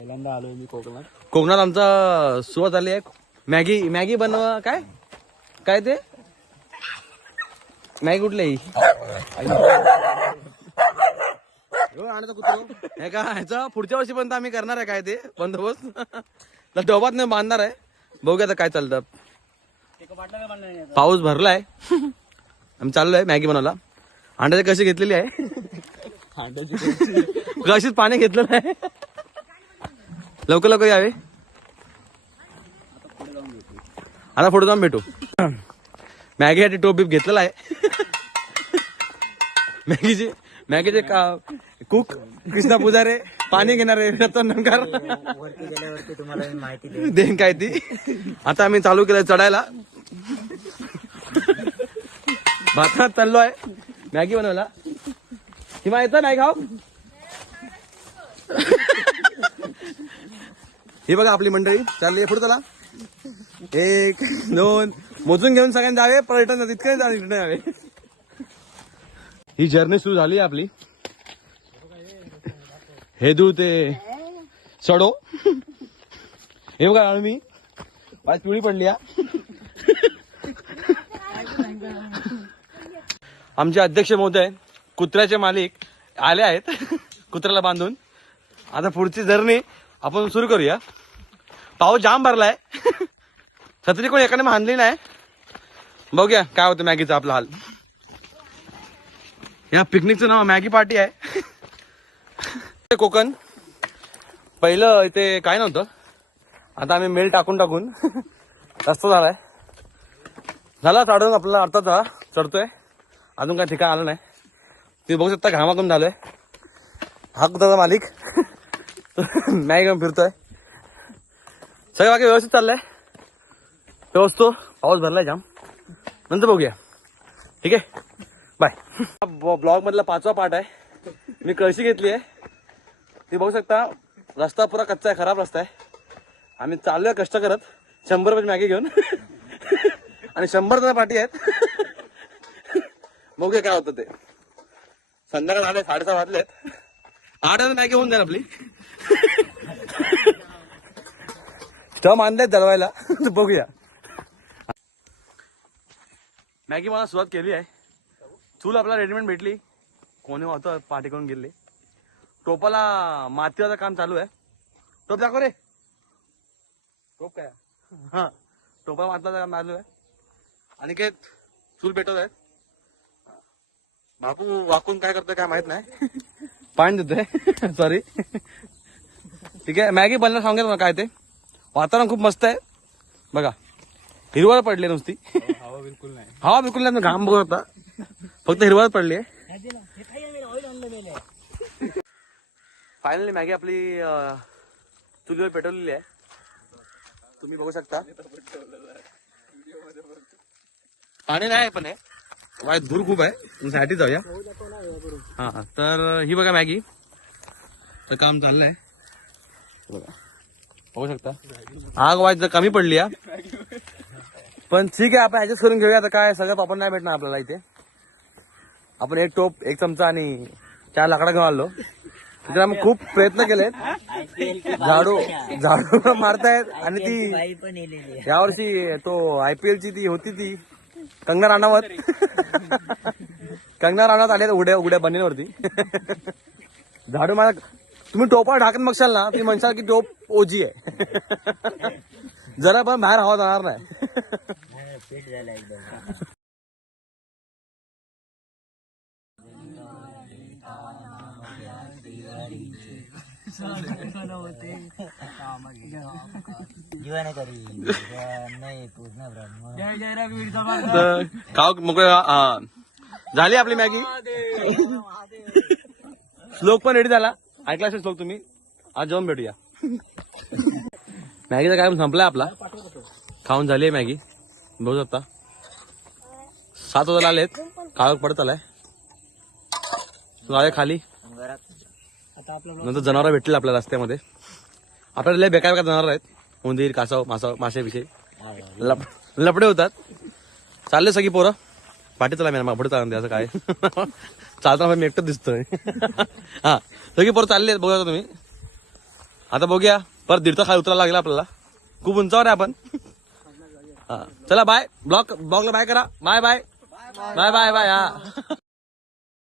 पहिल्यांदा आलोय मी कोकणात आमचा सुरुवात झाली आहे. मॅगी बनवा. काय काय ते मॅगी कुठली हे का ह्याचा पुढच्या वर्षीपर्यंत आम्ही करणार आहे. काय ते बंदोबस्त डोबात नाही बांधणार आहे. बघूया आता काय चालतं. पाऊस भरलाय. आम्ही चाललोय मॅगी बनवला. अंड्याची कशी घेतलेली आहे. कशीच पाणी घेतलेलं आहे. लवकर लवकर यावे. आता पुढे जाऊन भेटू. मॅगीसाठी टोप बीप घेतलेला आहे. मॅगीचे कुक कृष्णा पुजारे पाणी घेणारे रतनकर तुम्हाला माहिती देईन काय ती. आता आम्ही चालू केलं चढायला. भातात चाललो आहे मॅगी बनवायला. हिमा येतं नाही खाऊ. ही बघा आपली मंडळी चालली पुढे. चला 1 2 मोजून घेऊन सगळ्यांना जावे. पर्यटन तितकं जावे. ही जर्नी सुरू झाली आपली. हे दूर ते सडो. हे बघा मी आज पिवळी पडली. आमचे अध्यक्ष महोदय कुत्र्याचे मालिक आले आहेत कुत्र्याला बांधून. आता पुढची जर्नी आपण सुरू करूया. पाऊस जाम भरलाय. छत्री कोण एकाने बांधली नाही. बघूया काय होतं मॅगीचा आपला हाल. या पिकनिकचं नाव मॅगी पार्टी आहे. कोकण पहिलं इथे काय नव्हतं. आता आम्ही मेल टाकून रस्ता झालाय. झाला चढून आपल्याला अर्धा चढतोय. अजून काय ठिकाण आलं नाही. तुम्ही बघू शकता घामाघूम झालोय. हा कुत्र्याचा मालिक मॅगी घेऊन फिरतोय. सगळं बाकी व्यवस्थित चाललंय. व्यवस्थित पाऊस भरलाय जाम. नंतर बघूया. ठीक आहे बाय. ब्लॉग मधला 5वा पार्ट आहे. मी कळशी घेतली आहे. ती बघू शकता. रस्ता पुरा कच्चा आहे. खराब रस्ता आहे. आम्ही चाललोय कष्ट करत 100 रुपये मॅगी घेऊन. आणि 100 जण पार्टी आहेत. बघूया काय होतं ते. संध्याकाळ झाले 6:30 वाजलेत. 8 मॅगी होऊन जाईल आपली. स्टम आणलेत जळवायला. बघूया. मॅगी मला सुरुवात केली आहे. चूल आपल्याला रेडीमेड भेटली. कोणी होतं पार्टी करून गेले. टोपाला मातीचं काम चालू आहे. टोप दाखव रे. टोप काय हा टोपाला मातीचं काम चालू आहे. आणि काय चूल पेटवत आहेत. बापू वाकून काय करतोय काय माहित नाही. पाणी देतोय. सॉरी. ठीक आहे मॅगी बनलं सांगेल मला काय ते. वातावरण खूप मस्त आहे. बघा हिरवळ पडली नुसती. हवा बिलकुल नाही. हवा बिलकुल नाही. घाम बघत होता. फक्त हिरवळ पडली आहे. फायनली मॅगी आपली चुलीवर पेटवलेली आहे. तुम्ही बघू शकता. पाणी नाही पण वाईट धूर खूप आहे. साठी जाऊया. हा तर ही बघा मॅगी तर काम चाललंय. बघा बघू शकता. आग वाईट जर कमी पडली पण ठीक आहे. आपण ऍडजस्ट करून घेऊया. आता काय सगळं पापड नाही भेटणार आपल्याला इथे. आपण 1 टोप 1 चमचा आणि 4 लाकडा घेऊन आलो. तिथे आम्ही खूप प्रयत्न केलेत. झाडू मारतायत. आणि ती यावर्षी तो IPL ची ती होती ती कंगना राणावत. कंगना राणावत आले उड्या बनीवरती. झाडू मारा. तुम्ही टोपावर ढाकून बघशाल ना तुम्ही म्हणशाल की टोप ओजी आहे. जरा पण बाहेर हवा जाणार नाही. झाली आपली मॅगी. श्लोक पण रेडी झाला. ऐकला असेल श्लोक तुम्ही. आज जाऊन भेटूया. मॅगीचा काय संपलाय आपला. खाऊन झाली आहे मॅगी. बघू शकता 7 वाजता आलेत. काळ पडत आलाय. खाली नंतर जनावर भेटतील आपल्या रस्त्यामध्ये. आपल्याला लय बेकार जनावर आहेत. उंदीर कासव मासे विषय लपडे होतात. चालले सगळी पोरं पाठी. चला मी पुढे चालून द्या. असं काय चालताना मी एकटंच दिसतोय. हा सगळी पोरं चालले बघा तुम्ही. आता बघूया परत 1.5 तास खाली उतरायला लागला आपल्याला. खूप उंचावर आहे आपण. हा चला बाय. ब्लॉगला बाय करा. Bye bye bye bye bye. हा